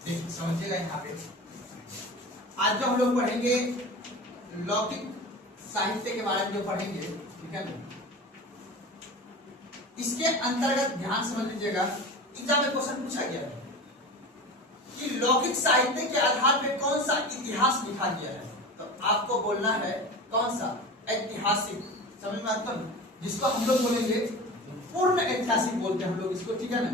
समझिएगा यहाँ पे आज जो हम लोग पढ़ेंगे लौकिक साहित्य के बारे में जो पढ़ेंगे, ठीक है ना, इसके अंतर्गत ध्यान समझ लीजिएगा। एग्जाम में क्वेश्चन पूछा गया है कि लौकिक साहित्य के आधार पर कौन सा इतिहास लिखा गया है, तो आपको बोलना है कौन सा ऐतिहासिक। समझ में आता है, जिसको हम लोग बोलेंगे पूर्ण ऐतिहासिक बोलते हैं हम लोग इसको, ठीक है ना,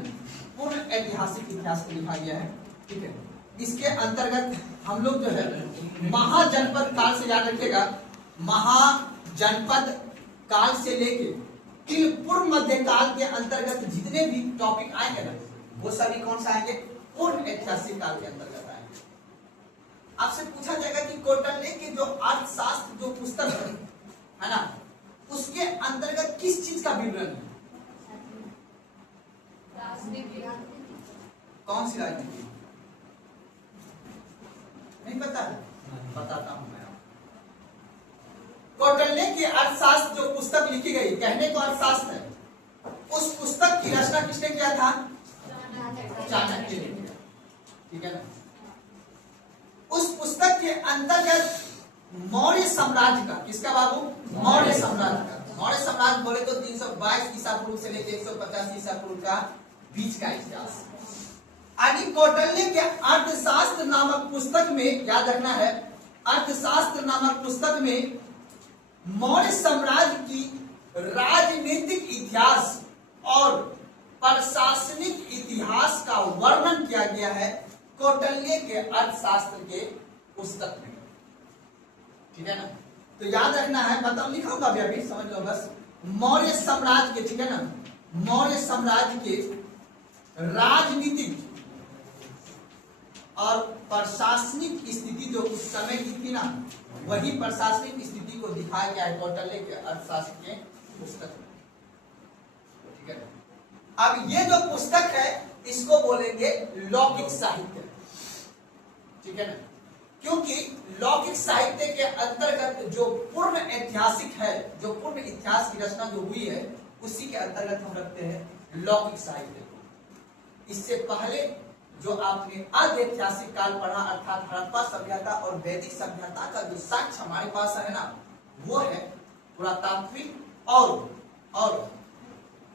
पूर्ण ऐतिहासिक इतिहास को लिखा गया है, ठीक है। इसके अंतर्गत हम लोग जो है महाजनपद काल से, याद रखिएगा, महाजनपद काल से लेके till पूर्व मध्यकाल के अंतर्गत जितने भी टॉपिक आएंगे ना, वो सभी कौन सा आएंगे, पूर्ण ऐतिहासिक काल के अंतर्गत आएंगे। आपसे पूछा जाएगा कि कौटिल्य के जो अर्थशास्त्र जो पुस्तक है ना, उसके अंतर्गत किस चीज का विवरण है, कौन सी राजनीति, नहीं पता है, बताता हूं मैं। कौटिल्य की अर्थशास्त्र जो पुस्तक लिखी गई, कहने को अर्थशास्त्र है, उस पुस्तक की रचना किसने किया था, चाणक्य ने किया, ठीक है ना। उस पुस्तक के अंतर्गत मौर्य साम्राज्य का, किसका बाबू, मौर्य साम्राज्य का, मौर्य साम्राज्य बोले तो 322 ईसा पूर्व से लेकर 150 ईसा पूर्व का बीच का इतिहास। आदि कौटिल्य के अर्थशास्त्र नामक पुस्तक में, याद रखना है, अर्थशास्त्र नामक पुस्तक में मौर्य साम्राज्य की राजनीतिक इतिहास और प्रशासनिक इतिहास का वर्णन किया गया है कौटिल्य के अर्थशास्त्र के पुस्तक में, ठीक है ना। तो याद रखना है, बताओ, लिखाऊंगा अभी समझ लो बस। मौर्य साम्राज्य के, ठीक है ना, मौर्य साम्राज्य के राजनीतिक और प्रशासनिक स्थिति जो उस समय की थी ना, वही प्रशासनिक स्थिति को दिखाया गया है कौटिल्य के अर्थशास्त्र के पुस्तक में, ठीक है। अब ये जो पुस्तक है इसको बोलेंगे लौकिक साहित्य, ठीक है ना, क्योंकि लौकिक साहित्य के अंतर्गत जो पूर्ण ऐतिहासिक है, जो पूर्ण इतिहास की रचना जो हुई है, उसी के अंतर्गत हम रखते हैं लौकिक साहित्य को। इससे पहले जो आपने अधैतिहासिक काल पढ़ा, अर्थात हड़प्पा सभ्यता और वैदिक सभ्यता का जो साक्ष्य हमारे पास है ना, वो है पुरातात्विक और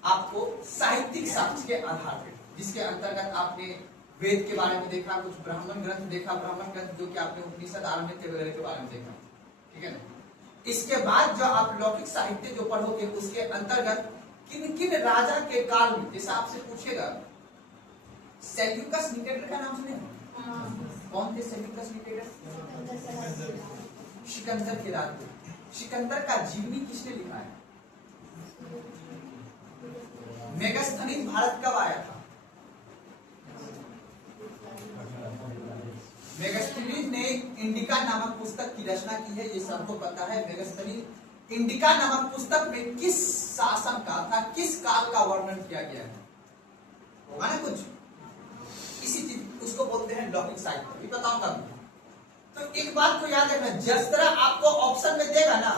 आपको साहित्यिक साक्ष्य के आधार पर, जिसके अंतर्गत आपने वेद के बारे में देखा, कुछ ब्राह्मण ग्रंथ देखा, ब्राह्मण ग्रंथ जो कि आपने उपनिषद आरण्यक वगैरह के बारे में देखा, ठीक है ना। इसके बाद जो आप लौकिक साहित्य जो पढ़ोगे, उसके अंतर्गत किन किन राजा के काल में, जैसे आपसे पूछेगा सेल्यूकस निकेटर का नाम सुने, कौन थे सेल्यूकस निकेटर, सिकंदर के राजा। सिकंदर का जीवनी किसने लिखा है, मेगास्थनीज भारत कब आया था, मेगास्थनीज ने इंडिका नामक पुस्तक की रचना की है, ये सबको पता है। मेगास्थनीज इंडिका नामक पुस्तक में किस शासन का था, किस काल का वर्णन किया गया है, होगा ना कुछ, इसी चीज उसको बोलते हैं लौकिक साहित्य, भी बताऊंगा। तो एक बात को याद रखना, जिस तरह आपको ऑप्शन में देगा ना,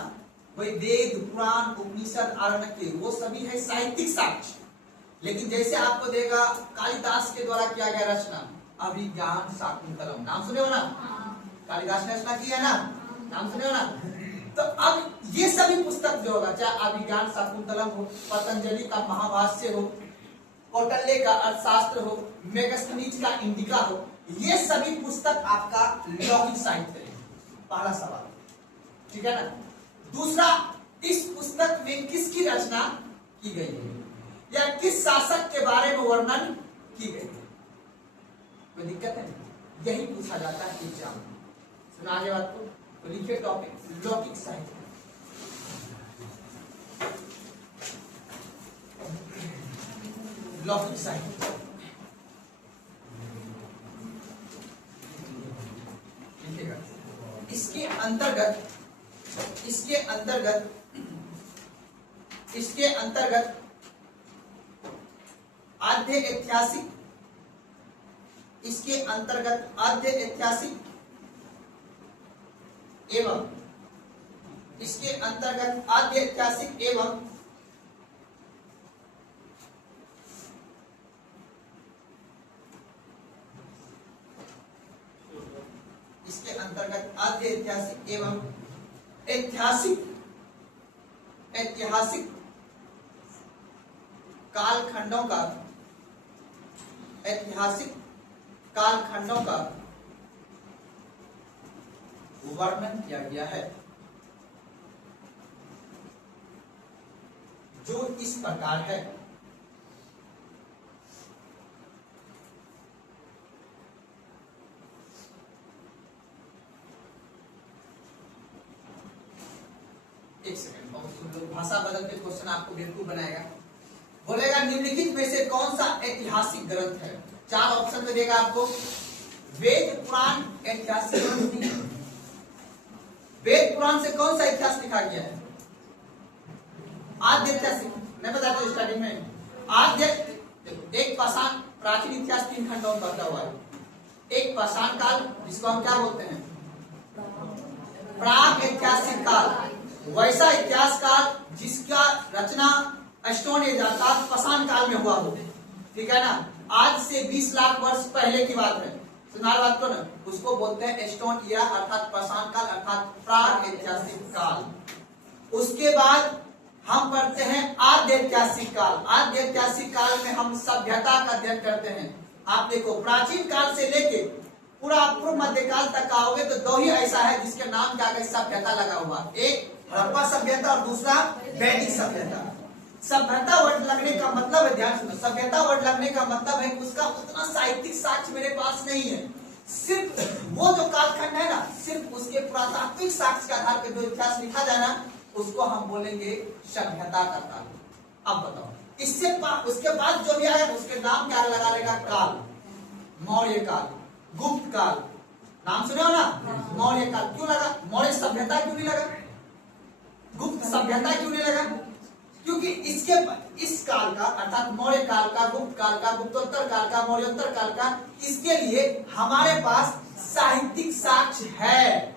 वही वेद, पुराण, उपनिषद, आरण्यक, वो सभी है साहित्यिक साक्ष्य। लेकिन जैसे आपको देगा कालिदास के द्वारा किया गया रचना, अभिज्ञान शाकुंतलम, नाम सुने हो ना, कालिदास ने रचना की है ना, नाम सुने हो ना। तो अब ये सभी पुस्तक जो होगा, चाहे अभिज्ञान शाकुंतलम हो, पतंजलि का महाभाष्य हो, कौटिल्य का अर्थशास्त्र हो, मेगास्थनीज का इंडिका हो, ये सभी पुस्तक आपका लौकिक साहित्य है। पहला सवाल, ठीक है ना। दूसरा, इस पुस्तक में किसकी रचना की गई है या किस शासक के बारे में वर्णन की गई है, कोई दिक्कत है, यही पूछा जाता है एग्जाम में। सुना आगे बात को, तो लिखिए टॉपिक लौकिक साहित्य। लौकिक साहित्य इसके अंतर्गत आद्य ऐतिहासिक, इसके अंतर्गत आद्य ऐतिहासिक एवं इसके अंतर्गत आद्य ऐतिहासिक एवं आद्य ऐतिहासिक एवं ऐतिहासिक कालखंडों का वर्णन किया गया है, जो इस प्रकार है। एक सेकंड, बहुत सुन लो, भाषा बदल के क्वेश्चन आपको बेवकूफ बनाएगा। बोलेगा निम्नलिखित में से कौन सा ऐतिहासिक ग्रंथ है? 4 ऑप्शन में देगा आपको। वेद पुराण ऐतिहासिक ग्रंथ नहीं है। वेद पुराण से कौन सा इतिहास लिखा गया है? आद्य ऐतिहासिक, मैं बताता हूँ स्टार्टिंग में। आद्य एक पाषाण प्राचीन इतिहास 3 खंडों में बटा हुआ है। एक पाषाण काल, जिसको हम क्या बोलते हैं? प्राग ऐतिहासिक काल, वैसा इतिहास काल जिसका रचना स्टोन एज अर्थात पाषाण काल में हुआ हो, ठीक है ना। आज से 20 लाख वर्ष पहले की बात है, सुना बात को ना, उसको बोलते हैं स्टोन ईरा अर्थात पाषाण काल अर्थात प्राग ऐतिहासिक काल। उसके बाद हम पढ़ते हैं आद्य ऐतिहासिक काल। आद्य ऐतिहासिक काल में हम सभ्यता का अध्ययन करते हैं। आप देखो प्राचीन काल से लेके पूरा पूर्व मध्यकाल तक आओगे तो 2 ही ऐसा है जिसके नाम क्या है सभ्यता लगा हुआ। एक हड़प्पा सभ्यता और दूसरा वैदिक सभ्यता। सभ्यता वर्ड लगने का मतलब है, ध्यान सुनो, सभ्यता वर्ड लगने का मतलब है कि उसका उतना साहित्यिक साक्ष्य मेरे पास नहीं है। सिर्फ वो जो कालखंड है ना, सिर्फ उसके पुरातात्विक साक्ष्य के आधार पर जो इतिहास लिखा जाए ना, उसको हम बोलेंगे सभ्यता का काल। अब बताओ, उसके बाद जो भी आया उसके नाम क्या लगा लेगा? काल। मौर्य काल, गुप्त काल, नाम सुने हो ना? मौर्य काल क्यों लगा? मौर्य सभ्यता क्यों नहीं लगा? गुप्त सभ्यता क्यों नहीं लगा? क्योंकि इस काल का अर्थात मौर्य काल का, गुप्त काल का, गुप्तोत्तर काल का, मौर्योत्तर काल का, इसके लिए हमारे पास साहित्यिक साक्ष्य है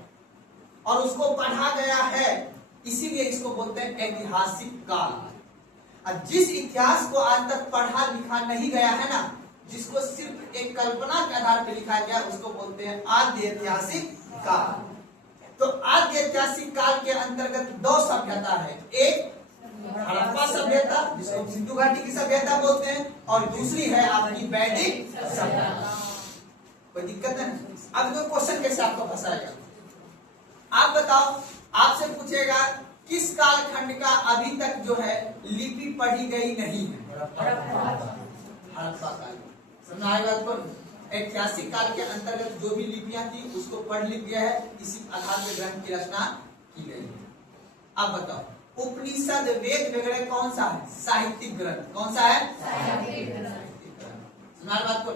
और उसको पढ़ा गया है, इसीलिए इसको बोलते हैं ऐतिहासिक काल। जिस इतिहास को आज तक पढ़ा लिखा नहीं गया है ना, जिसको सिर्फ एक कल्पना के आधार पर लिखा गया, उसको बोलते हैं आद्य ऐतिहासिक काल। तो आद्य ऐतिहासिक काल के अंतर्गत 2 सभ्यता है। एक हड़प्पा सभ्यता जिसको सिंधु घाटी की सभ्यता बोलते हैं, और दूसरी है आपकी वैदिक सभ्यता। कोई दिक्कत है? अब तो क्वेश्चन कैसे आपको फंसाएगा? आप बताओ, आपसे पूछेगा किस कालखंड का अभी तक जो है लिपि पढ़ी गई नहीं है? हड़प्पा काल। समझ आएगा आपको? ऐतिहासिक काल के अंतर्गत जो भी लिपियां थी उसको पढ़ लिख गया है, इसी आधार पर ग्रंथ की रचना की गई है। अब बताओ, उपनिषद वेद वगैरह कौन सा है? साहित्यिक ग्रंथ। कौन सा है? साहित्यिक ग्रंथ। सुना बात को?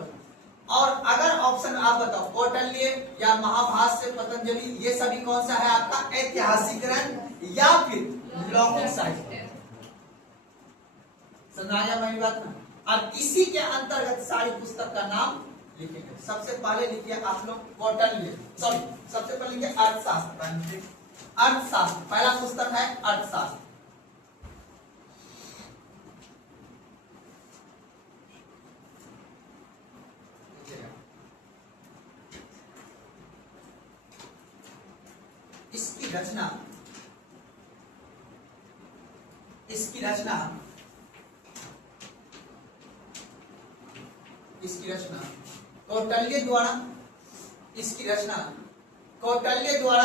और अगर ऑप्शन आप बताओ, कौटिल्य या महाभाष्य, पतंजलि, ये सभी कौन सा है आपका? ऐतिहासिक ग्रंथ या फिर लौकिक साहित्य। समझाया मेरी बात ना? और इसी के अंतर्गत सारी पुस्तक का नाम लिखेंगे। सबसे पहले लिखिए आप लोग कौटिल्य, सॉरी सबसे पहले लिखिए अर्थशास्त्र। अर्थशास्त्र पहला पुस्तक है अर्थशास्त्र। इसकी रचना कौटिल्य द्वारा, इसकी रचना कौटिल्य द्वारा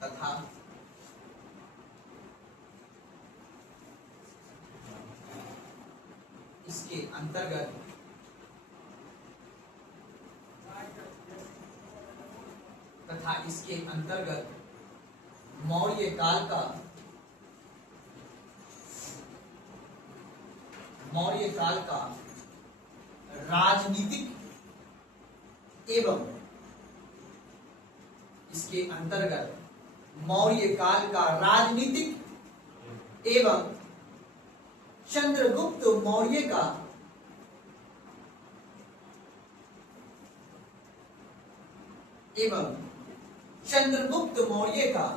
तथा इसके अंतर्गत मौर्य काल का राजनीतिक एवं इसके अंतर्गत मौर्य काल का राजनीतिक एवं चंद्रगुप्त मौर्य का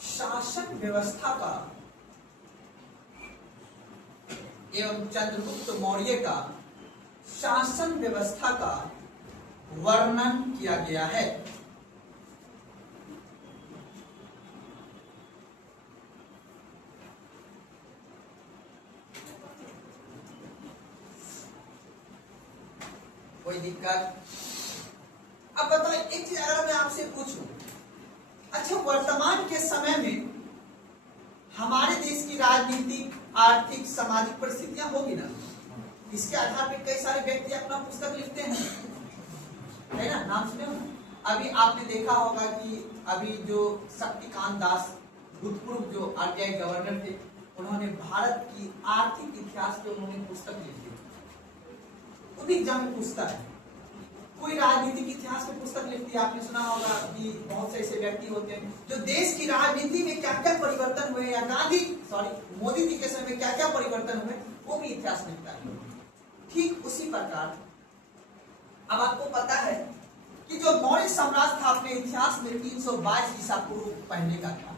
शासन व्यवस्था का एवं चंद्रगुप्त मौर्य का शासन व्यवस्था का वर्णन किया गया है। कोई दिक्कत? अब बताओ एक चीज अगर मैं आपसे पूछूं, अच्छा वर्तमान के समय में हमारे देश की राजनीतिक, आर्थिक, सामाजिक परिस्थितियां होगी ना, इसके आधार पर कई सारे व्यक्ति अपना पुस्तक लिखते हैं, है ना? नाम सुने हो ना? अभी आपने देखा होगा कि अभी जो शक्तिकांत दास भूतपूर्व जो आरबीआई गवर्नर थे, उन्होंने भारत की आर्थिक इतिहास पे उन्होंने पुस्तक लिखी, वो भी एग्जाम में पूछता है। कोई राजनीतिक इतिहास में पुस्तक लिखती है, आपने सुना होगा कि बहुत से ऐसे व्यक्ति होते हैं जो देश की राजनीति में क्या क्या परिवर्तन हुए, या मोदी जी के समय में क्या क्या परिवर्तन हुए, वो भी इतिहास लिखता है। ठीक उसी प्रकार अब आपको पता है कि जो मौर्य साम्राज्य था अपने इतिहास में 322 ईसा पूर्व पहले का था।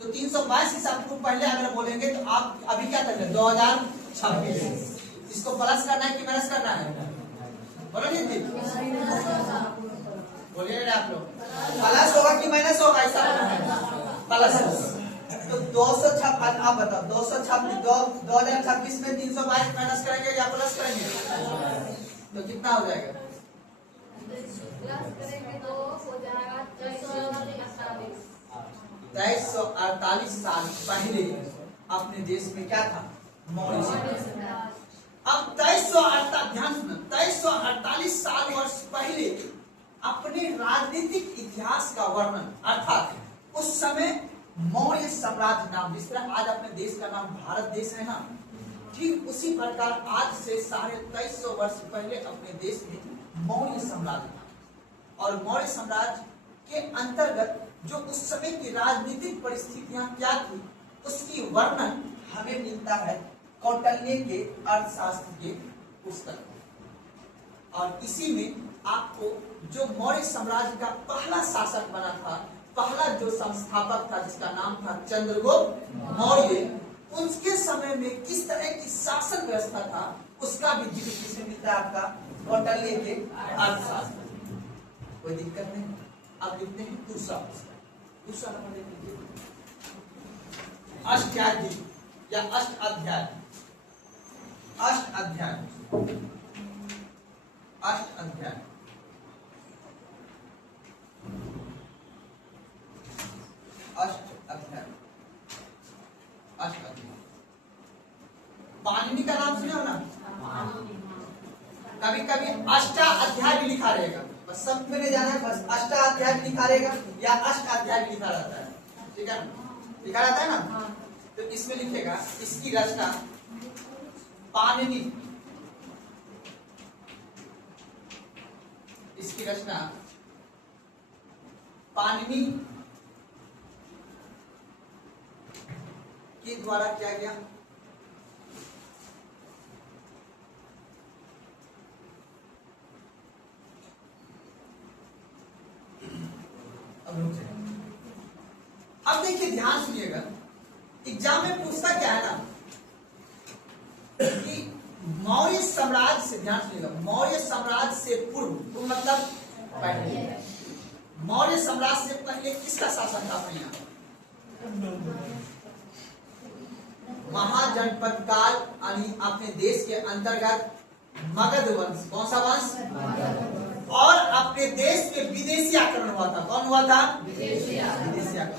तो 322 ईसा पूर्व पहले अगर बोलेंगे तो आप अभी क्या कर रहे हैं, 2026। इसको प्लस करना है कि माइनस करना है? बोलोगे जी, बोलिए आप लोग, प्लस होगा कि माइनस होगा? ऐसा प्लस। तो 256, आप बताओ 2026 में 322 माइनस करेंगे या प्लस करेंगे? तो कितना हो जाएगा? प्लस करेंगे तो हो जाएगा 2348 साल पहले अपने देश में क्या था? मौर्य साम्राज्य। अब 2348 साल वर्ष पहले अपने राजनीतिक इतिहास का वर्णन, अर्थात उस समय मौर्य साम्राज्य नाम, जिस तरह आज अपने देश का नाम भारत देश है ना, ठीक उसी प्रकार आज से 2350 वर्ष पहले अपने देश में मौर्य साम्राज्य था। और मौर्य साम्राज्य के अंतर्गत जो उस समय की राजनीतिक परिस्थितियां क्या थी, उसकी वर्णन हमें मिलता है कौटिल्य के अर्थशास्त्र के पुस्तक। और इसी में आपको जो मौर्य साम्राज्य का पहला शासक बना था, पहला जो संस्थापक था, जिसका नाम था चंद्रगुप्त मौर्य, उसके समय में किस तरह की शासन व्यवस्था था, उसका भी जिक्र किसमें मिलता है? आपका कौटिल्य के अर्थशास्त्र। कोई दिक्कत नहीं। अब लिखते हैं दूसरा पुस्तक। दूसरा नंबर लिख लीजिए, अष्टाध्यायी या अष्टाध्याय। अष्टाध्याय, अष्टाध्याय, अष्टाध्याय, अष्टाध्याय। पाणिनि का नाम सुने हो ना? कभी कभी अष्टाध्याय भी लिखा रहेगा, बस सब में नहीं जाना है, बस अष्टाध्याय भी लिखा रहेगा या अष्टाध्याय भी लिखा रहता है, ठीक है? लिखा रहता है ना? तो इसमें लिखेगा इसकी रचना पाणिनि, इसकी रचना पाणिनि के द्वारा किया गया। अब देखिए, ध्यान सुनिएगा, एग्जाम में पूछता क्या है ना कि मौर्य साम्राज्य से, ध्यान सुनिएगा, मौर्य साम्राज्य से पूर्व मतलब पहले, मौर्य साम्राज्य से पहले किसका शासन था अपने यहाँ? महाजनपद काल, यानी अपने देश के अंतर्गत मगध वंश। कौन सा वंश? और अपने देश में विदेशी आक्रमण हुआ था। कौन हुआ था? विदेशी आक्रमण।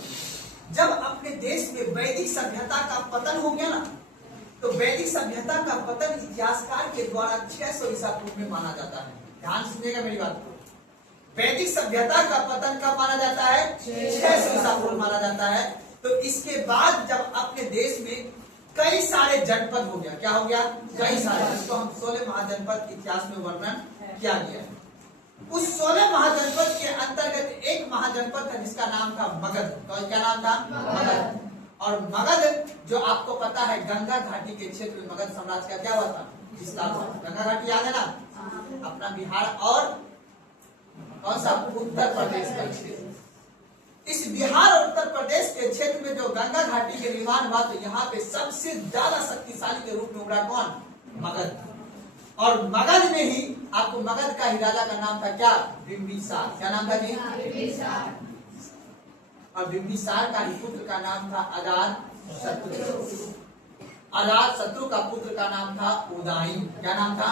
जब अपने देश में वैदिक सभ्यता का पतन हो गया ना, तो वैदिक सभ्यता का पतन इतिहासकार के द्वारा 600 ईसा पूर्व में माना जाता है। ध्यान सुनिएगा मेरी बात को, वैदिक सभ्यता का पतन कब माना जाता है? 600 ईसा पूर्व माना जाता है। तो इसके बाद जब अपने देश में कई सारे जनपद हो गया, क्या हो गया? कई सारे, जिसको हम 16 महाजनपद इतिहास में वर्णन किया गया। उस 16 महाजनपद के अंतर्गत एक महाजनपद था जिसका नाम था मगध। क्या नाम था? मगध। और मगध जो आपको पता है गंगा घाटी के क्षेत्र में मगध साम्राज्य का क्या हुआ था? गंगा घाटी याद है ना? अपना बिहार और कौन सा? उत्तर प्रदेश का क्षेत्र। इस बिहार और उत्तर प्रदेश के क्षेत्र में जो गंगा घाटी के निर्माण हुआ तो यहाँ पे सबसे ज्यादा शक्तिशाली के रूप में उभरा कौन? मगध। और मगध में ही आपको मगध का ही राजा का नाम था क्या? बिंबिसार। क्या नाम था जी? बिंबिसार। और बिंबिसार का ही पुत्र का नाम था अजात शत्रु। अजात शत्रु का पुत्र का नाम था उदयन। क्या नाम था?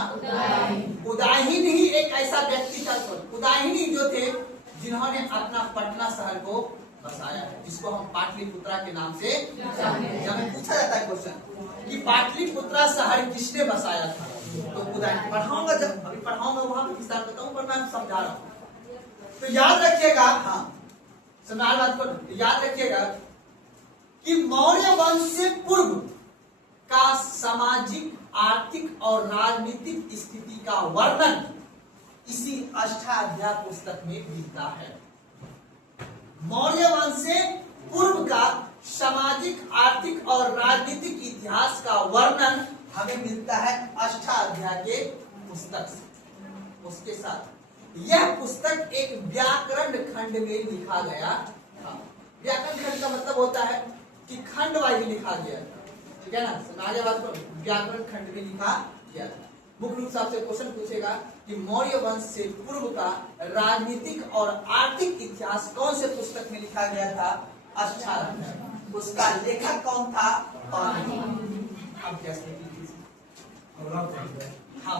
उदयन ही एक ऐसा व्यक्ति था, उदयन ही जो थे जिन्होंने अपना पटना शहर को बसाया है, जिसको हम पाटलिपुत्रा के नाम से जब पूछा जाता है क्वेश्चन कि पाटलिपुत्रा शहर किसने बसाया था तो उदयन। पढ़ाऊंगा, जब अभी पढ़ाऊंगा वहां पर विस्तार बताऊं, पर मैं समझा रहा हूं तो याद रखिएगा। हाँ, सुनाल बात को याद रखिएगा कि मौर्य वंश से पूर्व का सामाजिक, आर्थिक और राजनीतिक स्थिति का वर्णन इसी अष्टाध्याय पुस्तक में मिलता है। मौर्य वंश से पूर्व का सामाजिक, आर्थिक और राजनीतिक इतिहास का वर्णन हमें मिलता है अष्टाध्याय के पुस्तक से। उसके साथ यह पुस्तक एक व्याकरण खंड में लिखा गया था। व्याकरण खंड का मतलब होता है कि खंड वाइज लिखा गया था, ठीक है ना? आगे बात को व्याकरण खंड में लिखा गया था। मुख्य रूप से आपसे क्वेश्चन पूछेगा कि मौर्य वंश से पूर्व का राजनीतिक और आर्थिक इतिहास कौन से पुस्तक में लिखा गया था? अष्टाध्याय। उसका लेखक कौन था? पाणिनि। अब कैसे? हाँ,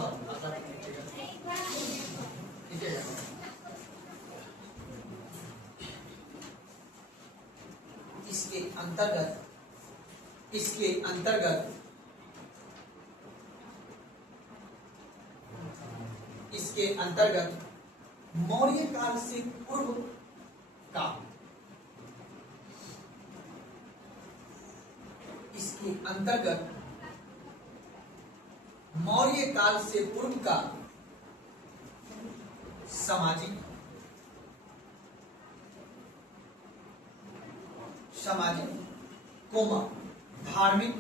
इसके अंतर्गत मौर्य काल से पूर्व का, इसके अंतर्गत मौर्य काल से पूर्व का सामाजिक, कोमा धार्मिक,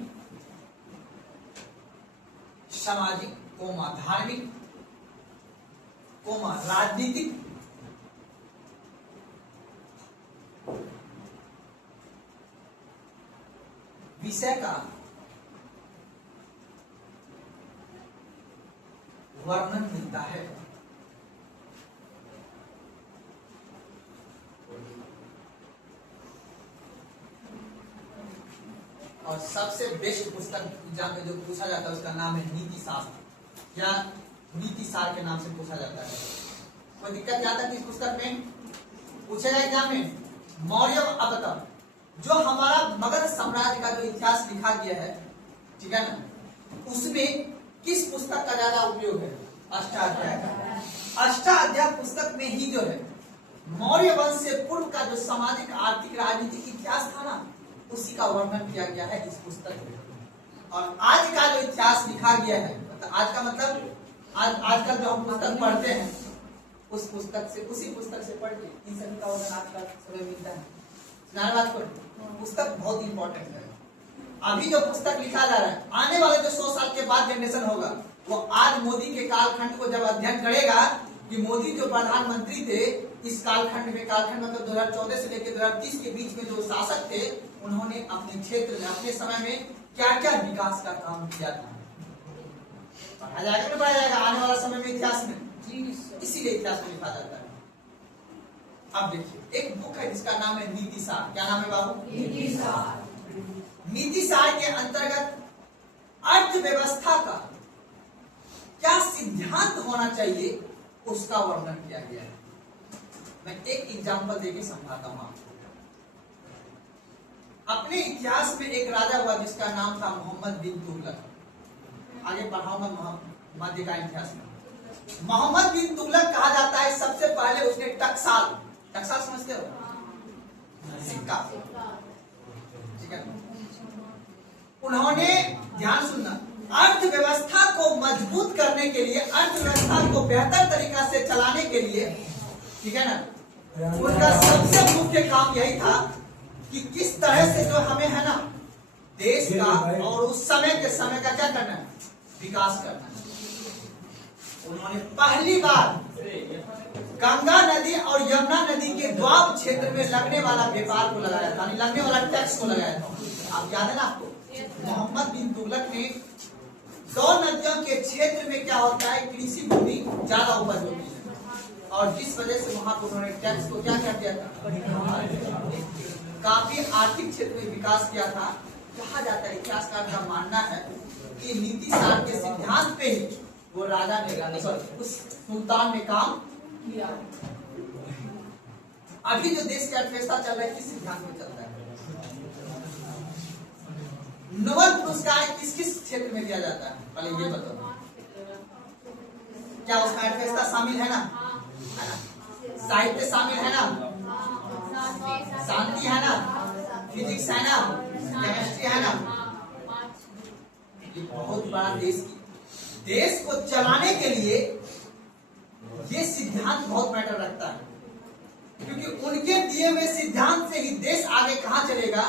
सामाजिक कोमा धार्मिक कोमा राजनीतिक विषय का वर्णन मिलता है। और सबसे बेस्ट पुस्तक एग्जाम में जो पूछा जाता है उसका नाम है नीति शास्त्र या नीति सार के नाम से पूछा जाता है। कोई दिक्कत आता है इस पुस्तक में? पूछेगा एग्जाम में मौर्य। अब बताओ, जो हमारा मगध साम्राज्य का जो इतिहास लिखा गया है, ठीक है ना, उसमें किस पुस्तक का ज्यादा उपयोग है? अष्टाध्याय का। अष्टाध्याय पुस्तक में ही जो है मौर्य वंश से पूर्व का जो सामाजिक, आर्थिक, राजनीतिक इतिहास था ना, उसी का वर्णन किया गया है इस पुस्तक में। और आज का जो इतिहास लिखा गया है, आज का मतलब आजकल जो हम पुस्तक पढ़ते हैं उस पुस्तक से, उसी पुस्तक से पढ़ के इन सभी का वर्णन आज का समय मिलता है। बात को पुस्तक बहुत इंपॉर्टेंट है। अभी जो पुस्तक लिखा जा रहा है, आने वाले जो 100 साल के बाद जनरेशन होगा, वो आज मोदी के कालखंड को जब अध्ययन करेगा कि मोदी जो प्रधानमंत्री थे इस कालखंड में, कालखंड मतलब 2014 से लेकर 2030 के बीच में जो शासक थे, उन्होंने अपने क्षेत्र में, अपने समय में क्या क्या विकास का काम किया था, पढ़ा जाएगा ना, पढ़ा जाएगा आने वाला समय में इतिहास में। इसीलिए इतिहास में लिखा जाता है। अब देखिए, एक बुक है जिसका नाम है नीति सार। क्या नाम है बाबू? नीति सार। नीति सार के अंतर्गत अर्थव्यवस्था का क्या सिद्धांत होना चाहिए उसका वर्णन किया गया है। मैं एक एग्जांपल देके समझाता हूं आपको। अपने इतिहास में एक राजा हुआ जिसका नाम था मोहम्मद बिन तुगलक। आगे पढ़ाऊंगा मध्य का इतिहास में। मोहम्मद बिन तुगलक कहा जाता है, सबसे पहले उसने टकसाल समझते हो? सिक्का, ठीक है। उन्होंने, ध्यान सुनना, अर्थव्यवस्था को मजबूत करने के लिए, अर्थव्यवस्था को बेहतर तरीका से चलाने के लिए, ठीक है ना, उनका सबसे मुख्य काम यही था कि किस तरह से जो हमें है ना देश का और उस समय के समय का क्या करना है, विकास करना है। उन्होंने पहली बार गंगा नदी और यमुना नदी के द्वाब क्षेत्र में लगने वाला व्यापार को लगाया था, लगने वाला टैक्स को लगाया था। आप याद है ना आपको, मोहम्मद बिन तुगलक ने दो नदियों के क्षेत्र में क्या होता है, कृषि भूमि ज्यादा उपज होती है, और जिस वजह से वहां पर उन्होंने टैक्स को क्या क्या किया था, काफी आर्थिक क्षेत्र में विकास किया था। कहा जाता है, इतिहासकार का मानना है कि नीति सार के सिद्धांत पे ही वो राजा ने, उस सुल्तान ने काम किया। अभी जो देश का अर्थव्यवस्था चल रहा है किस सिद्धांत में चलता है? नोबेल पुरस्कार किस किस क्षेत्र में दिया जाता है, पहले ये बताओ। क्या उसका अर्थव्यवस्था शामिल है ना, साहित्य शामिल है ना, शांति है ना, फिजिक्स है ना, केमिस्ट्री है ना। ये बहुत बड़ा देश को चलाने के लिए ये सिद्धांत बहुत मैटर रखता है, क्योंकि उनके दिए हुए सिद्धांत से ही देश आगे कहां चलेगा,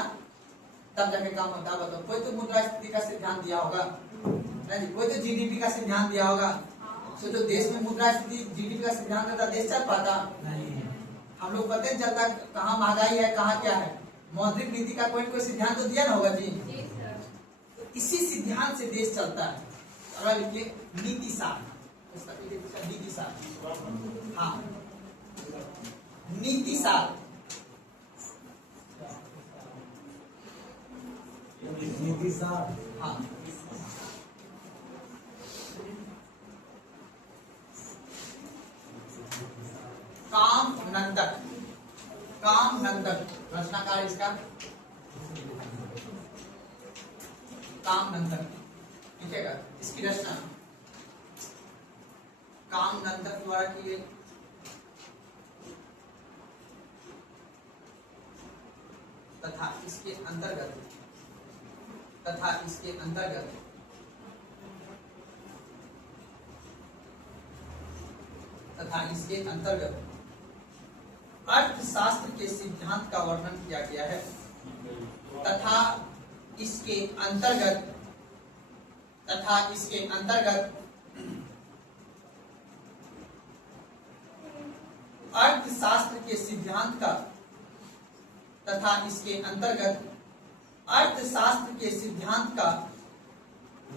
तब जाके काम होता है। बताओ, कोई तो मुद्रास्फीति का सिद्धांत दिया होगा, नहीं कोई तो जीडीपी का सिद्धांत दिया होगा। तो जो देश में मुद्रास्फीति जीडीपी का सिद्धांत रहता, देश चल पाता नहीं। हम लोग पता नहीं चलता कहाँ महंगाई है, कहाँ क्या है। मौद्रिक नीति का कोई सिद्धांत तो दिया ना होगा जी। तो इसी सिद्धांत से देश चलता है। अगर लिखिए नीति सार, नीति सार, हाँ नीति सार, नीति सार, हाँ काम नंदक, काम नंदक रचनाकार इसका काम नंदक, लिखेगा इसकी रचना काम नंदक द्वारा की गई। तथा इसके अंतर्गत अर्थशास्त्र के सिद्धांत का वर्णन किया गया है। तथा इसके अंतर्गत अर्थशास्त्र के सिद्धांत का अर्थशास्त्र के सिद्धांत का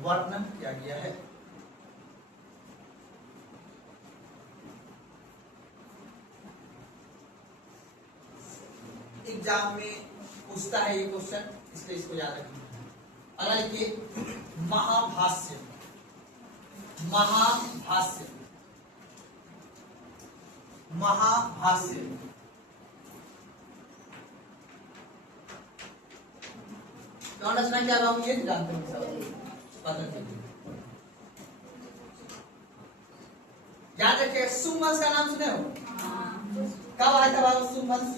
वर्णन किया गया है। एग्जाम में पूछता है ये क्वेश्चन, इसलिए इसको याद रखना। अगर लिखिए महाभाष्य, महाभाष्य, महाभाष्य कौन रचना क्या रहा हूँ, ये जानते हो सब पता चलिए। याद रखिए सुंग वंश का नाम सुने हो, कब आया था बाबू सुंग वंश,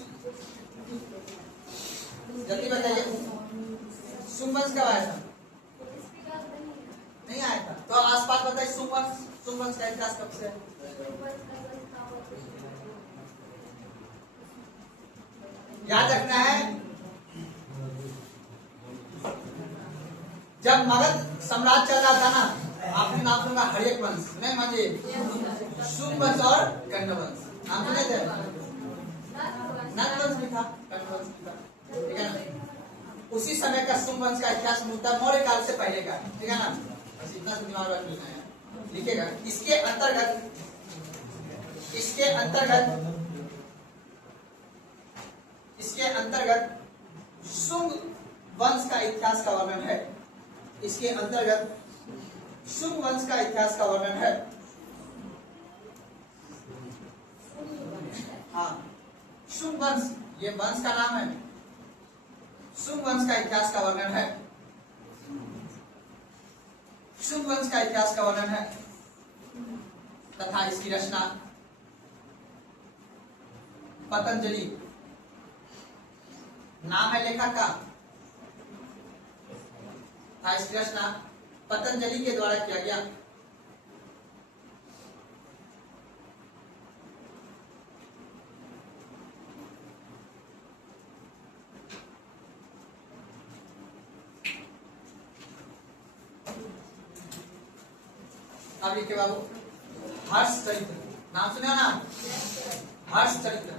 जल्दी बताइए। सुंग वंश कब आया था? नहीं आया था, तो आसपास बताइए। सुंग वंश का इतिहास कब से है? याद रखना है, जब मगध साम्राज्य चल रहा था ना, आपने नाम सुना हर्यक वंश, नहीं मजे सुंग वंश और कण्व वंश नाम सुने थे। नंद वंश भी था, कण्व वंश भी था, ठीक है ना। उसी समय का सुंग वंश का इतिहास मिलता है मौर्य काल से पहले का, ठीक है ना। बस इतना से दिमाग रख लेना है, लिखेगा। इसके अंतर्गत सुंग वंश का इतिहास का वर्णन है। इसके अंतर्गत सुंग वंश का इतिहास का वर्णन है। हाँ, सुंग वंश ये वंश का नाम है। सुंग वंश का इतिहास का वर्णन है। सुंग वंश का इतिहास का वर्णन है तथा इसकी रचना पतंजलि, नाम है लेखक का, था इसकी रचना पतंजलि के द्वारा किया गया। अब लिखे बाबू हर्ष चरित्र नाम सुने हो ना? हर्ष चरित्र,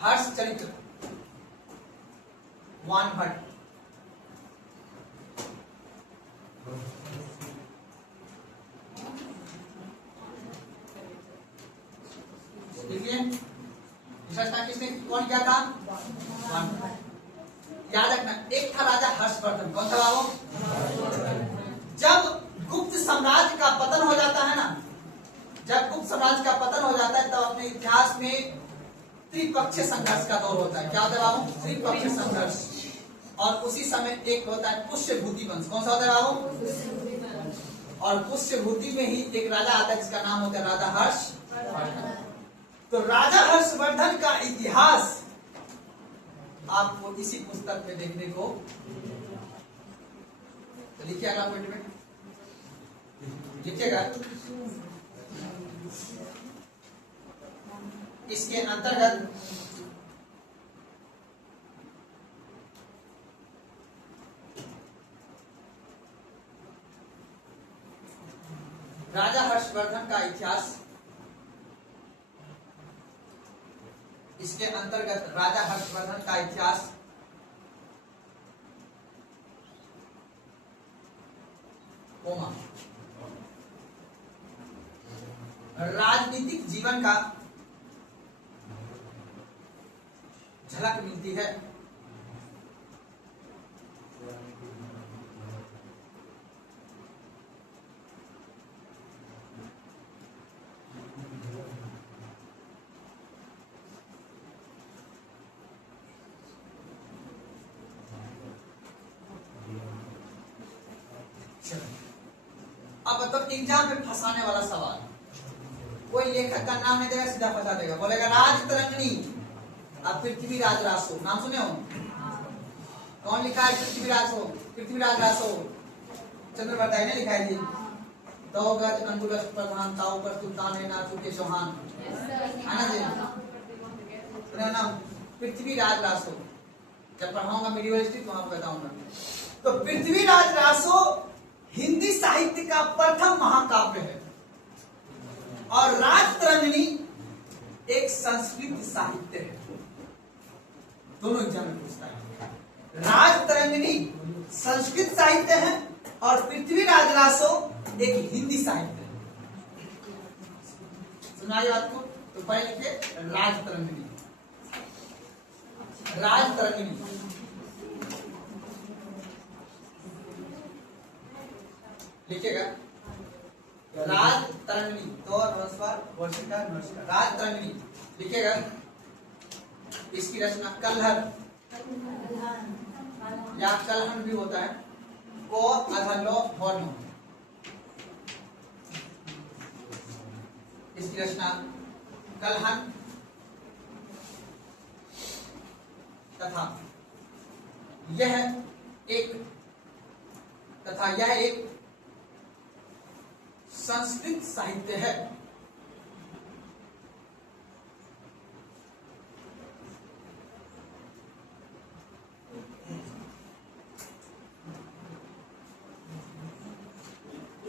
हर्ष चरित्र, वन भट्ट। किसने कौन किया था? याद रखना, एक था राजा हर्षवर्धन। कौन था बाबू? जब गुप्त साम्राज्य का पतन हो जाता है ना, जब गुप्त साम्राज्य का पतन हो जाता है तब अपने इतिहास में त्रिपक्षीय संघर्ष का दौर होता है। क्या होता है बाबू? त्रिपक्षीय संघर्ष। और उसी समय एक होता है पुष्यभूति वंश। कौन सा होता है बाबू? और पुष्यभूति में ही एक राजा आता है जिसका नाम होता है राजा हर्षवर्धन। तो राजा हर्षवर्धन का इतिहास आपको इसी पुस्तक में देखने को। तो लिखिए अगला पॉइंट में लिखिएगा, इसके अंतर्गत राजा हर्षवर्धन का इतिहास, इसके अंतर्गत राजा हर्षवर्धन का इतिहास कोमा राजनीतिक जीवन का झलक मिलती है। अब तो एग्जाम में फंसाने वाला सवाल, कोई लेखक का नाम नहीं देगा, सीधा फंसा देगा, बोलेगा राज तरंगिणी। अब पृथ्वीराज रासो नाम सुने हो? कौन लिखा है पृथ्वीराज रासो? पृथ्वीराज रासो चंद्रवर्ताई ने लिखा है जी। दो गज कंडुलस प्रधान ताऊ पर सुल्तान है नाचू के चौहान, है ना जी? सुने नाम पृथ्वीराज रासो। जब पढ़ाऊंगा मीडियो हिस्ट्री तो आपको बताऊंगा। तो पृथ्वीराज रासो हिंदी साहित्य का प्रथम महाकाव्य है और राजतरंगिणी एक संस्कृत साहित्य है। दोनों एग्जाम में पूछता है। राजतरंगिणी संस्कृत साहित्य है और पृथ्वीराज रासो एक हिंदी साहित्य है। सुनाइए बात को। तो पहले लिखिए राजतरंगिणी, राजतरंगिणी लिखिएगा। राजतरंगिणी तो राजतरंगिणी लिखिएगा। इसकी रचना कलहर या कलहन भी होता है, को अधलो भौनो। इसकी रचना कलहन तथा यह एक संस्कृत साहित्य है।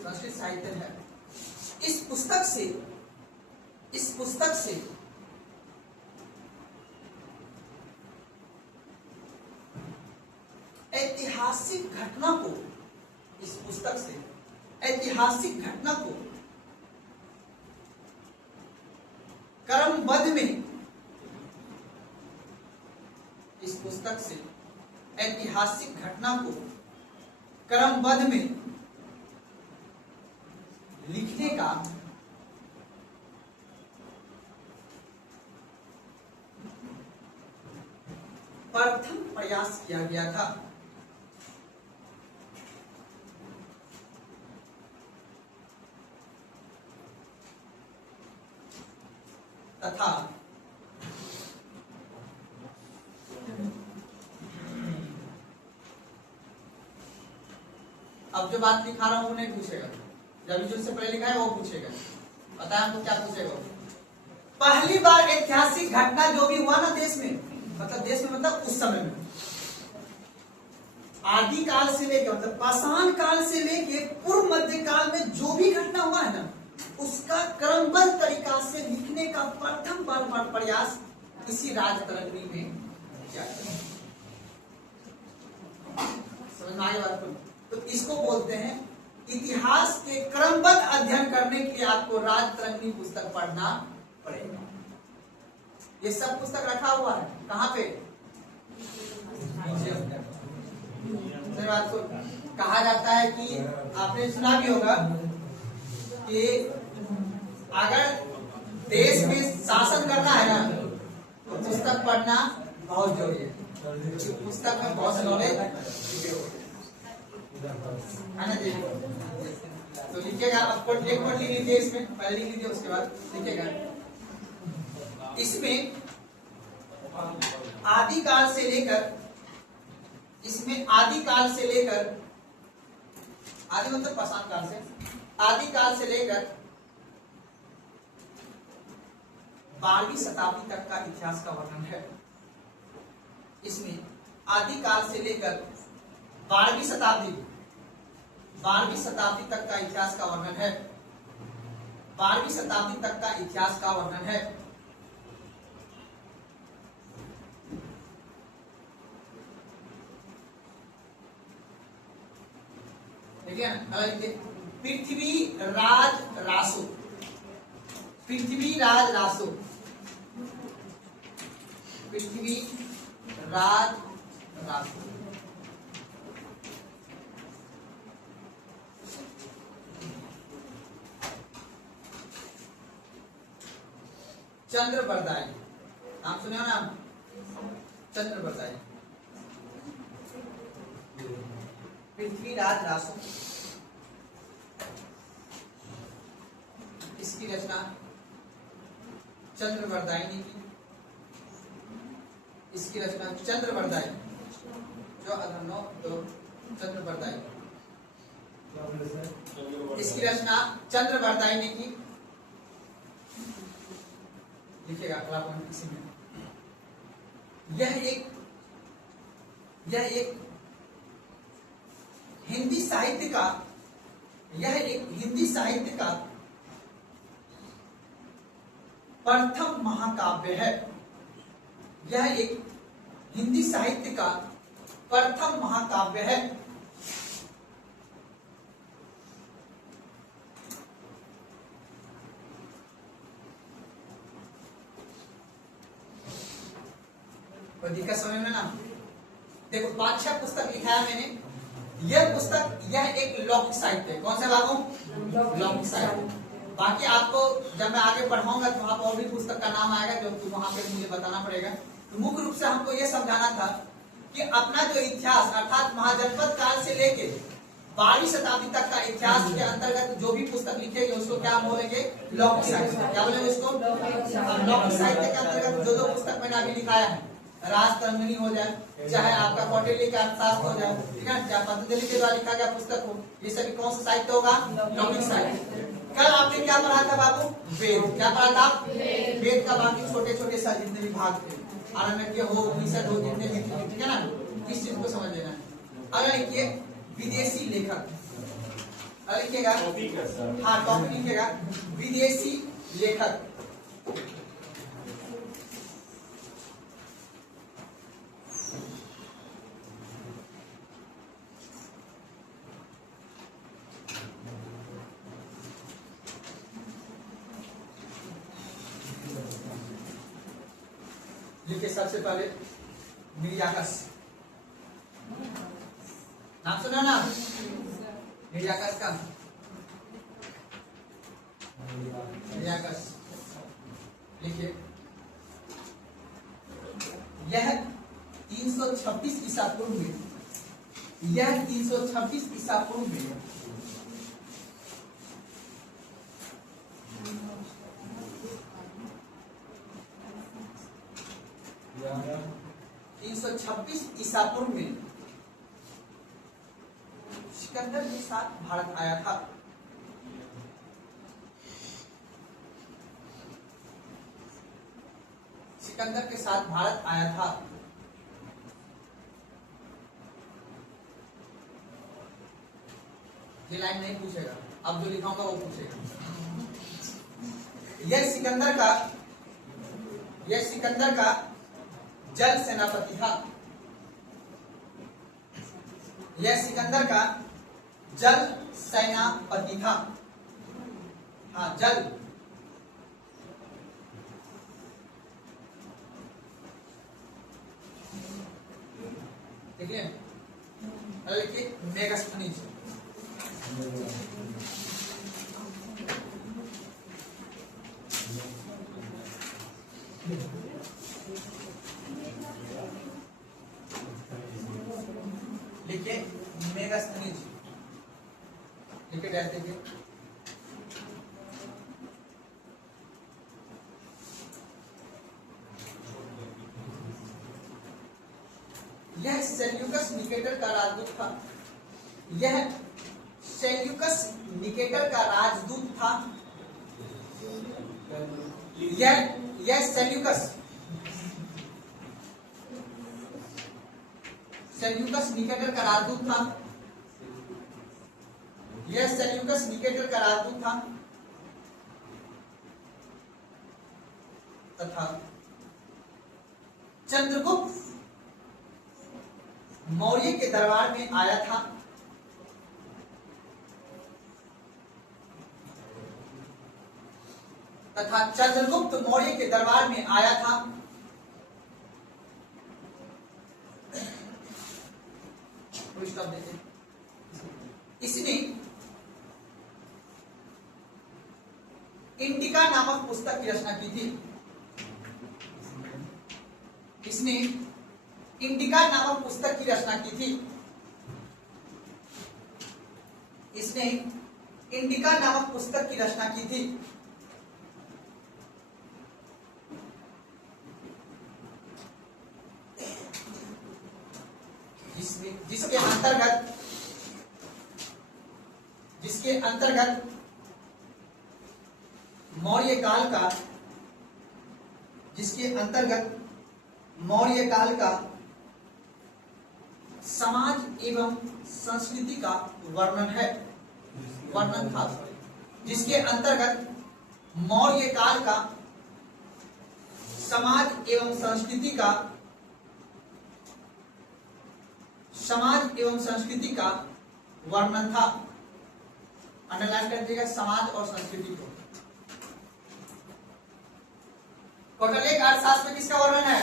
संस्कृत साहित्य है। इस पुस्तक से ऐतिहासिक घटना को, इस पुस्तक से ऐतिहासिक घटना को क्रमबद्ध में, इस पुस्तक से ऐतिहासिक घटना को क्रमबद्ध में लिखने का प्रथम प्रयास किया गया था। तथा अब जो बात दिखा रहा हूं वो नहीं पूछेगा, जब जो से पहले लिखा है वो पूछेगा। पता है हमको क्या पूछेगा? पहली बार ऐतिहासिक घटना जो भी हुआ ना देश में, मतलब देश में मतलब उस समय में, आदि काल से लेकर मतलब पाषाण काल से लेकर पूर्व मध्य काल में जो भी घटना हुआ है ना, उसका क्रमबद्ध तरीका से लिखने का प्रथम बार प्रयास इसी राजतरंगिणी में किया गया। समझ में आ गया बात को? तो इसको बोलते हैं इतिहास के क्रमबद्ध अध्ययन करने के लिए आपको राजतरंगिणी पुस्तक पढ़ना पड़ेगा। ये सब पुस्तक रखा हुआ है कहाँ पे? बात को कहा जाता है कि आपने सुना भी होगा कि अगर देश में शासन करना है ना, तो पुस्तक पढ़ना बहुत जरूरी है। पुस्तक में बहुत नॉलेज है ना जी। तो लिखिएगा, आपको एक बार लिख लीजिए, इसमें पहले लिख लीजिए, उसके बाद लिखिएगा। इसमें आदिकाल से लेकर, इसमें आदिकाल से लेकर, आदि मतलब पाषाण काल से, आदिकाल से लेकर 12वीं शताब्दी तक का इतिहास का वर्णन है। इसमें आदिकाल से लेकर 12वीं शताब्दी तक का इतिहास का वर्णन है। 12वीं शताब्दी तक का इतिहास का वर्णन है। ठीक है ना? पृथ्वीराज रासो, पृथ्वीराज रासो, पृथ्वीराज रासो। चंद्रबरदाई, नाम सुने हो ना? चंद्रबरदाई, पृथ्वीराज रासो, इसकी रचना चंद्रबरदाई ने की। इसकी रचना चंद्रबरदाई, जो अधनो तो चंद्रबरदाई, इसकी रचना चंद्रबरदाई ने की। लिखिएगा कलापन इसी में। यह एक हिंदी साहित्य का, यह एक हिंदी साहित्य का प्रथम महाकाव्य है। यह एक हिंदी साहित्य का प्रथम महाकाव्य है। दिक्कत समझ में ना? देखो 5-6 पुस्तक लिखा है मैंने। यह पुस्तक, यह एक लौकिक साहित्य है। कौन सा बाबू? लौकिक साहित्य। बाकी आपको जब मैं आगे पढ़ाऊंगा तो वहां पर और भी पुस्तक का नाम आएगा जो वहां पे मुझे बताना पड़ेगा। तो मुख्य रूप से हमको यह समझाना था कि अपना जो इतिहास अर्थात महाजनपद काल से लेके 12वीं शताब्दी तक का इतिहास के अंतर्गत जो भी पुस्तक लिखेंगे उसको क्या बोलेंगे? लौकिक साहित्य। क्या बोलेंगे उसको? लौकिक साहित्य के अंतर्गत जो पुस्तक मैंने अभी लिखाया है, राजतरंगिणी हो जाए, चाहे आपका कौटिल्य का अर्थशास्त्र हो जाए, ठीक है, चाहे पतंजलि के द्वारा लिखा गया पुस्तक हो, ये सभी कौन सा साहित्य होगा? लौकिक साहित्य। कल आपने क्या पढ़ा था बाबू? वेद। क्या पढ़ा था? वेद का बाकी छोटे छोटे सा जितने भी भाग थे, आरण्यक हो, उपनिषद हो, जितने भी, ठीक है ना, इस चीज को समझ लेना है। अगर लिखिए विदेशी लेखक, अगर लिखिएगा, हाँ टॉपिक लिखिएगा विदेशी लेखक। लिखिए सबसे पहले मिर्याकस, नाम सुना ना? मिर्याकस का, मिर्याकस लिखिए। यह 326 ईसा पूर्व में, यह 326 ईसा पूर्व में 326 ईसा पूर्व में सिकंदर के साथ भारत आया था। सिकंदर के साथ भारत आया था। ये लाइन नहीं पूछेगा, अब जो लिखाऊंगा वो पूछेगा। यह सिकंदर का जल सेनापति था। यह सिकंदर का जल सेनापति था। हाँ, जल देखिए, लिखिए मेगास्थनीज। लिखिए मेगास्थनीज, लिखिए डैश देखिए। यह सेल्यूकस निकेटर का राजदूत था। यह सेल्यूकस निकेटर का राजदूत था। यह सेल्यूकस निकेटर का राजदूत था। यह सेल्यूकस निकेटर का राजदूत था तथा चंद्रगुप्त मौर्य के दरबार में आया था। तथा चंद्रगुप्त मौर्य के दरबार में आया था। इसने इंडिका नामक पुस्तक की रचना की थी। इसने इंडिका नामक पुस्तक की रचना की थी। इसने इंडिका नामक पुस्तक की रचना की थी। जिसके अंतर्गत मौर्य काल का समाज एवं संस्कृति का वर्णन था। जिसके अंतर्गत मौर्य काल का समाज एवं संस्कृति का वर्णन था। अंडरलाइन कर दीजिएगा समाज और संस्कृति को। कौटिल्य अर्थशास्त्र में किसका वर्णन है?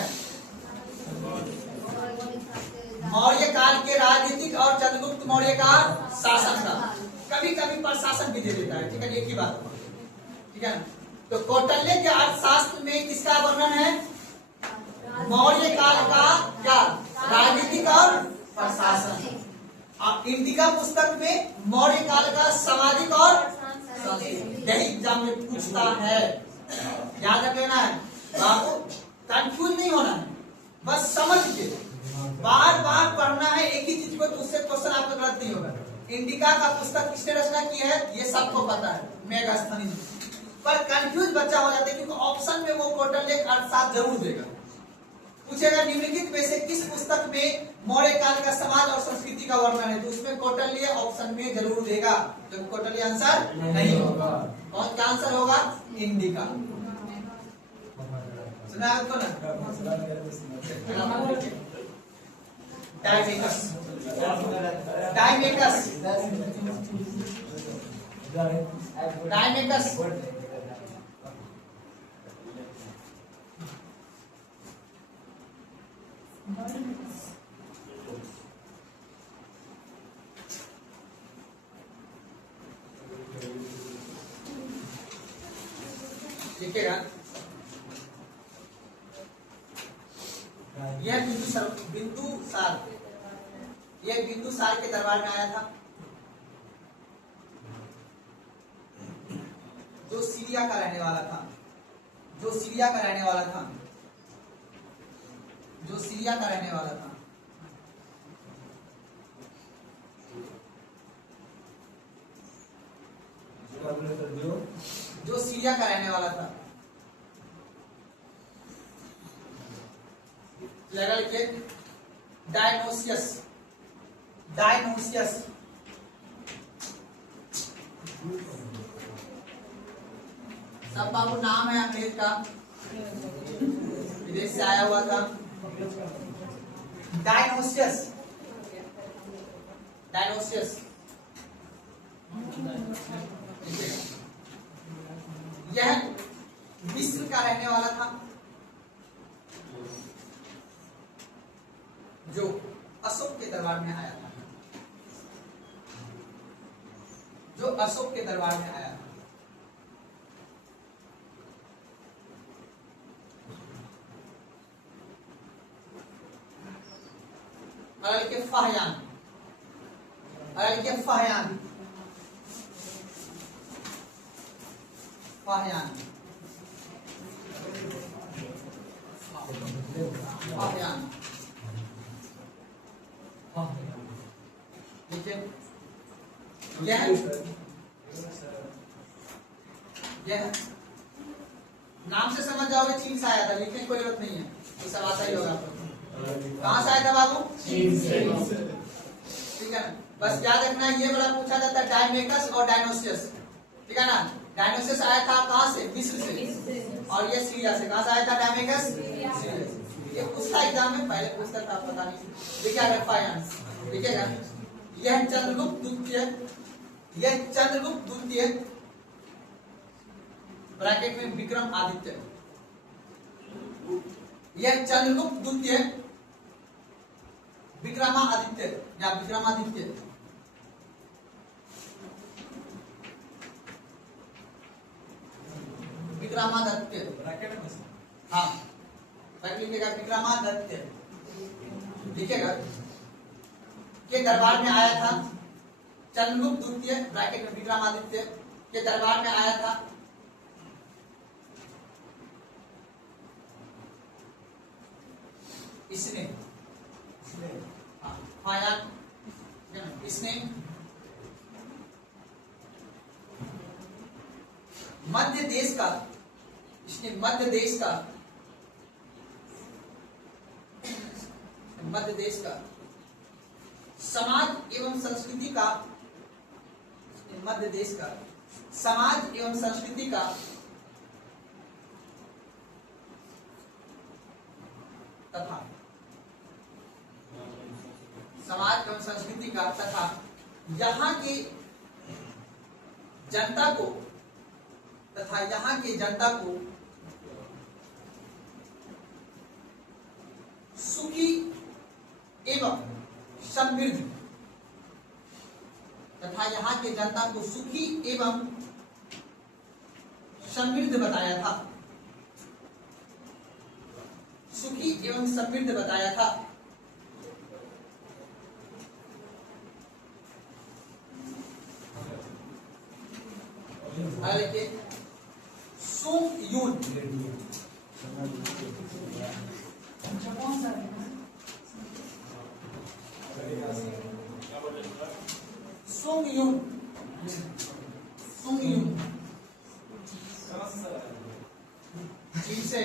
मौर्य काल के राजनीतिक और चंद्रगुप्त मौर्य का शासन का। कभी कभी प्रशासन भी दे देता है, ठीक है, एक ही बात, ठीक है ना। तो कौटिल्य के अर्थशास्त्र में किसका वर्णन है? मौर्य काल का क्या? राजनीतिक और प्रशासन। अब इंडिका पुस्तक में मौर्य काल का सामाजिक और यही एग्जाम में पूछता है, याद रख लेना है बाबू, कंफ्यूज नहीं होना है, बस समझ के बार बार पढ़ना है एक ही चीज को, तो उससे क्वेश्चन आपका गलत नहीं होगा। इंडिका का पुस्तक किसने रचना की है ये सबको पता है, मेगास्थनीज। पर कंफ्यूज बच्चा हो जाता है क्योंकि ऑप्शन में वो कौटिल्य अर्थशास्त्र जरूर देगा। पूछेगा निम्नलिखित में से किस पुस्तक में मौर्य काल का समाज और संस्कृति का वर्णन है, तो उसमें कौटिल्य ऑप्शन में जरूर देगा। तो कौटिल्य आंसर नहीं होगा। कौन क्या आंसर होगा? इंडिका। सुना आपको ना? डायमेकस लिखेगा। यह बिंदुसार के दरबार में आया था, जो सीरिया का रहने वाला था। जो सीरिया का रहने वाला था। लगा लिखिए डायनोसियस। सब बाबू नाम है अंग्रेज का, विदेश से आया हुआ था। डायनोसियस, डायनोसियस यह मिस्र का रहने वाला था, जो अशोक के दरबार में आया था, जो अशोक के दरबार में आया था। के फाहयान, के फाहयान, फाहयान, फाहयान, ठीक है। यह नाम से समझ जाओगे चीन से आया था, लिखने की कोई जरूरत नहीं है, ये सब आता ही होगा आपको। कहां से आया था बाबू? चीन से। ठीक है ना, बस याद रखना ये वाला पूछा जाता है डायमेकस और डायनोसियस, ठीक है ना। डायनोसियस आया था कहां से? मिस्र से, और ये सीरिया से। कहां से आया था डायमेकस? सीरिया से। ये उसका एग्जाम में पहले पूछता था, पता नहीं। देखिए फाइनेंस, देखिएगा, यह चंद्रगुप्त द्वितीय, यह चंद्रगुप्त द्वितीय ब्रैकेट में विक्रम आदित्य, यह चंद्रगुप्त द्वितीय विक्रमादित्य या विक्रमादित्य, विक्रमादित्य, हाँ लिखिएगा विक्रमादित्य, लिखिएगा, के दरबार में आया था। चंद्रगुप्त द्वितीय ब्रैकेट में विक्रमादित्य के दरबार में आया था। इसने इसने मध्य देश का, इसने मध्य देश का, मध्य देश का समाज एवं संस्कृति का, मध्य देश का समाज एवं संस्कृति का तथा समाज एवं संस्कृति का तथा यहाँ के जनता को, तथा यहाँ के जनता को सुखी एवं समृद्ध, तथा यहाँ के जनता को सुखी एवं समृद्ध बताया था, सुखी एवं समृद्ध बताया था। सुंग यून, सुंग यून, सुंग यून चीन से,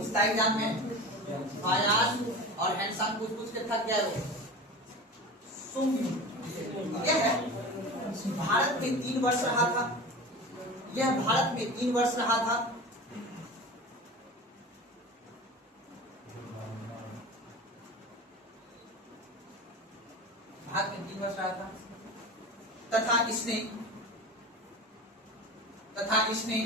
उसका एग्जाम में फायान और हैंडसम पूछ के थक गए वो। यह भारत में 3 वर्ष रहा था, यह भारत में 3 वर्ष रहा था। भारत में 3 वर्ष रहा था, तथा इसने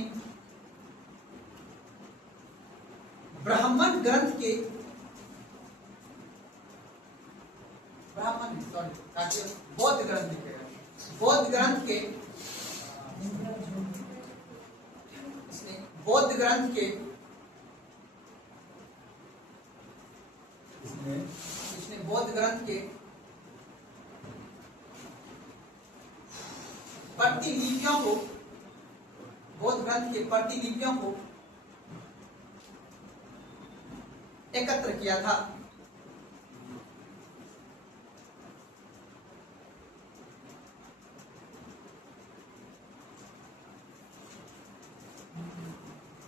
ब्राह्मण ग्रंथ के, बौद्ध ग्रंथ के, बौद्ध ग्रंथ के, बौद्ध ग्रंथ के, इसने बौद्ध ग्रंथ के प्रतिलिपियों को, बौद्ध ग्रंथ के प्रतिलिपियों को एकत्र किया था।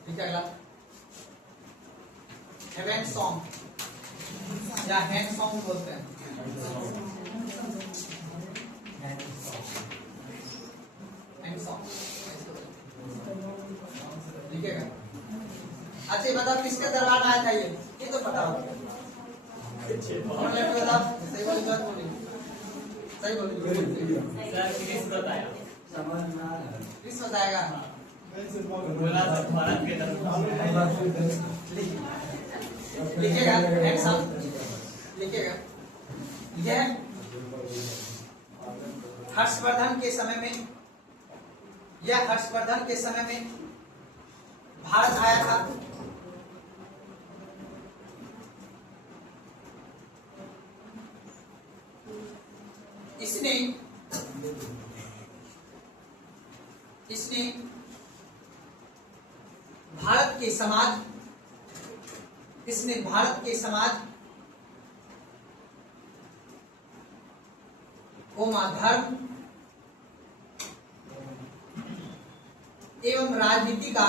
ठीक है, अगला हेवन सॉन्ग या हैंड सॉन्ग बोलते हैं। लिखेगा। अच्छा ये बताओ किसके दरबार में आया था ये तो पता हो। सही बोली बात बोली, सही बोली। किस बताएगा? लिखेगा लिखेगा। यह हर्षवर्धन के समय में, यह हर्षवर्धन के समय में भारत आया था। इसने भारत के समाज, इसने भारत के समाज धर्म एवं राजनीति का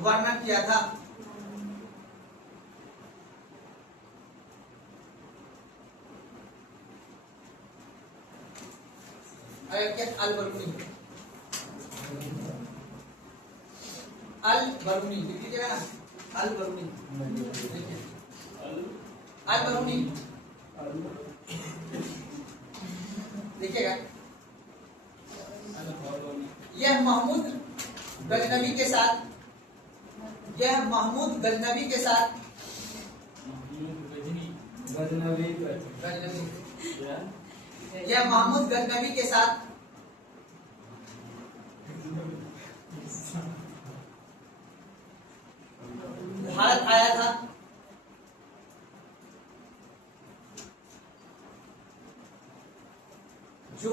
वर्णन किया था। अल-बरूनी लिख लीजिएगा ना, अल-बरूनी अल-बरूनी लिखिएगा। यह महमूद गजनवी के साथ, यह महमूद गजनवी के साथ यह महमूद गजनवी के साथ भारत आया था। जो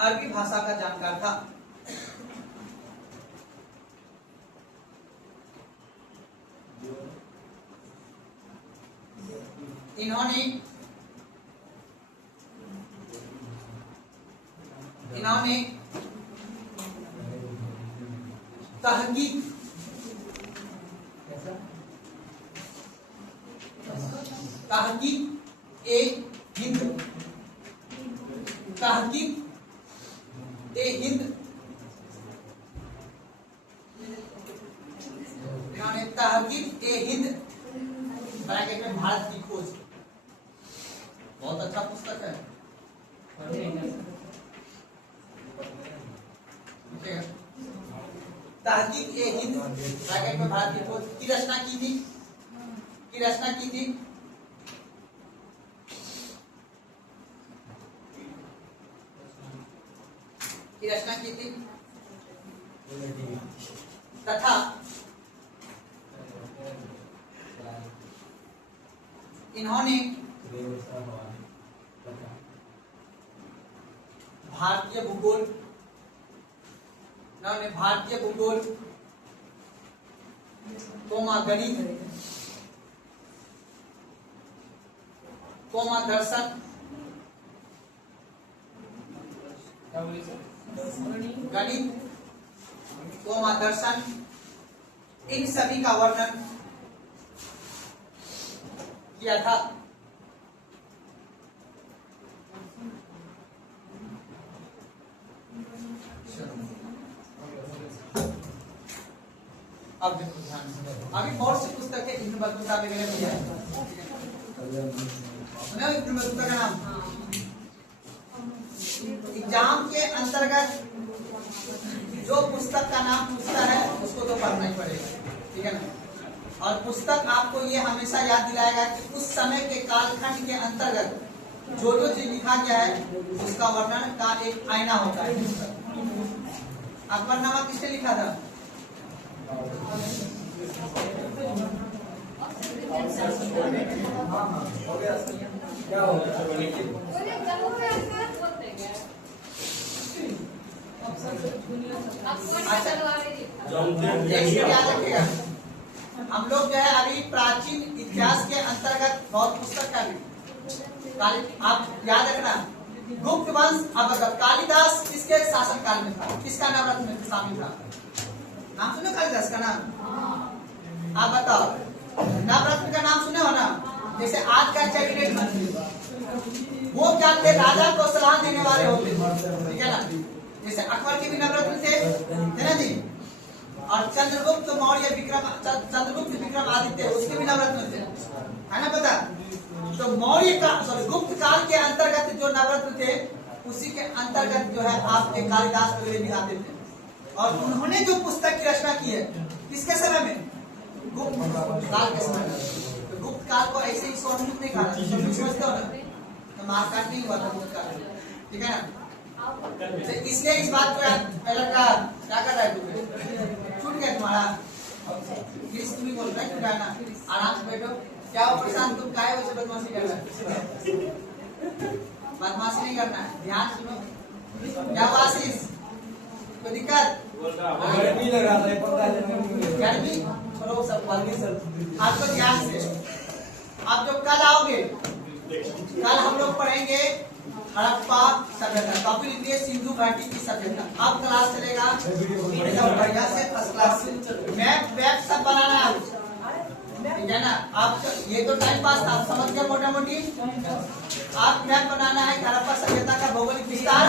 अरबी भाषा का जानकार था। इन्होंने तहकीक हिंद ब्रैकेट में भारत की खोज, बहुत अच्छा पुस्तक है। तहकीक ए हिंद ब्रैकेट में भारत की खोज की रचना की थी, तथा इन्होंने भारतीय भूगोल, गणित, दर्शन, दर्शन, इन सभी का वर्णन किया था। अब देखो ध्यान से, अभी बहुत सी पुस्तक है, इब्न बतूता वगैरह भी है। सुना इब्न बतूता का नाम? एग्जाम के अंतर्गत जो पुस्तक का नाम पूछता है उसको तो पढ़ना ही पड़ेगा, ठीक है ना। और पुस्तक आपको ये हमेशा याद दिलाएगा कि उस समय के कालखंड के अंतर्गत जो जो चीज लिखा गया है उसका वर्णन का एक आईना होता है। अकबरनामा किसने लिखा था? क्या हो याद रखिएगा, हम लोग जो है अभी प्राचीन इतिहास के अंतर्गत बहुत पुस्तक का भी आप याद रखना। गुप्त वंश अवगत, कालिदास किसके शासन काल में था? किसका नवरत्न में शामिल था? नाम सुनो कालिदास का नाम? आप बताओ। नवरत्न का नाम सुने हो ना? जैसे आज का कैबिनेट मंत्री, वो क्या थे? राजा को सलाह देने वाले होते, ठीक है ना? जैसे अकबर के भी नवरत्न थे ना जी, और चंद्रगुप्त मौर्य चंद्रगुप्त विक्रम आदित्य उसके भी नवरत्न थे, है ना पता? तो मौर्य का गुप्त काल के अंतर्गत जो नवरत्न थे उसी के अंतर्गत जो है आपके कालिदास वगैरह भी आते थे। और उन्होंने जो पुस्तक की रचना की है किसके समय में? गुप्त काल के समय में। तो गुप्त काल को ऐसे ही सोनमुख नहीं कहा, समझते हो ना? तो मारकाट नहीं हुआ था गुप्त काल, ठीक है ना? तो इसलिए इस बात को लड़का क्या कर रहा है? तू छूट गया तुम्हारा, प्लीज तुम ही बोल रहा है क्यों ना? आराम से बैठो। क्या हो प्रशांत, तुम क्या है वैसे बदमाशी कर रहा है? बदमाशी नहीं करना है, ध्यान सुनो। क्या हुआ आशीष, कोई दिक्कत? गर्मी लगा रहा है, पता है गर्मी छोड़ो सब बात। आपको ध्यान से, आप जो कल आओगे, कल हम लोग पढ़ेंगे हड़प्पा सभ्यता, कॉपी लिखिए सिंधु घाटी की सभ्यता। अब क्लास चलेगा एकदम बढ़िया से, फर्स्ट क्लास से। मैप वैप सब बनाना है, ठीक है ना? आप ये तो टाइम पास था, समझ गए मोटा मोटी। आप मैप बनाना है हड़प्पा सभ्यता का भौगोलिक विस्तार।